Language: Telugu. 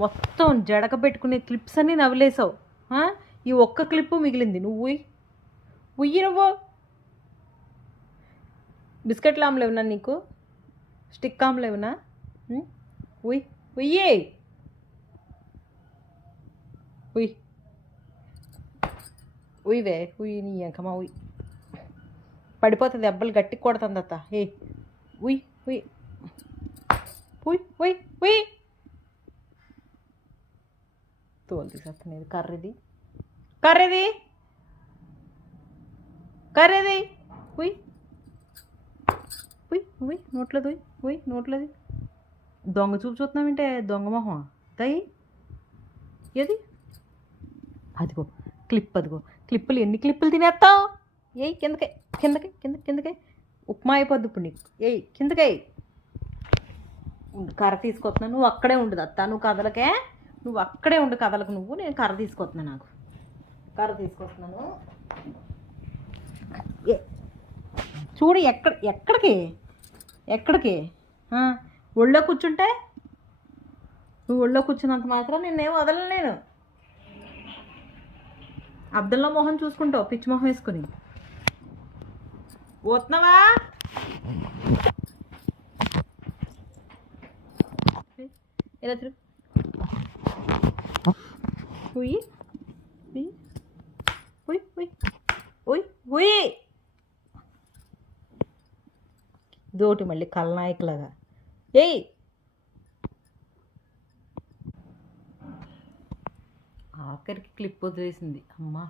మొత్తం జడక పెట్టుకునే క్లిప్స్ అన్నీ నవ్వులేసావు. ఈ ఒక్క క్లిప్పు మిగిలింది. నువ్వు ఉయ్యి నువ్వు. బిస్కెట్లు ఆమ్లు ఏమన్నా నీకు? స్టిక్ ఆమ్లు ఏమన్నా? ఉయ్ ఉయ్యే ఉయ్ ఉయ్వే ఉయ్ నీ ఎంకమా ఉయ్. పడిపోతుంది, దెబ్బలు గట్టి కొడుతుంది అత్త. ఉయ్ ఉయ్ ఉయ్ ఉయ్ ఉయ్. తోలు తీసేస్తున్నాయి. కర్రీది కర్రీది కర్రీది ఉయ్ ఉయ్ ఉయ్ నోట్లేదు ఉయ్ ఉయ్ నోట్లేదు. దొంగ చూపు చూస్తున్నామంటే దొంగ మొహం దయి. ఏది అదిగో క్లిప్, అదిగో క్లిప్పులు. ఎన్ని క్లిప్పులు తినేస్తావు? కిందకే కిందకి కిందకి కిందకే. ఉప్మా అయిపోద్ది ఇప్పుడు నీకు. కిందకే. కర్ర తీసుకొస్తున్నాను, నువ్వు అక్కడే ఉండదు అత్త. నువ్వు కదలకే, నువ్వు అక్కడే ఉండు, కదలకు నువ్వు. నేను కర్ర తీసుకొస్తున్నాను, నాకు కర్ర తీసుకొస్తున్నాను. చూడు ఎక్కడికి ఎక్కడికి ఒళ్ళో కూర్చుంటే, నువ్వు ఒళ్ళో కూర్చున్నంత మాత్రం నిన్నేం వదలను నేను. అద్దంలో మొహం చూసుకుంటావు పిచ్చి మొహం వేసుకుని. పోతున్నావా? ఇలా తిరుగు. ఉయ్ ఉయ్ ఉయ్ ఉయ్ ఉయ్. దోటి మళ్ళీ కల్నాయకులాగా. ఆఖరికి క్లిప్ వదిలేసింది అమ్మ.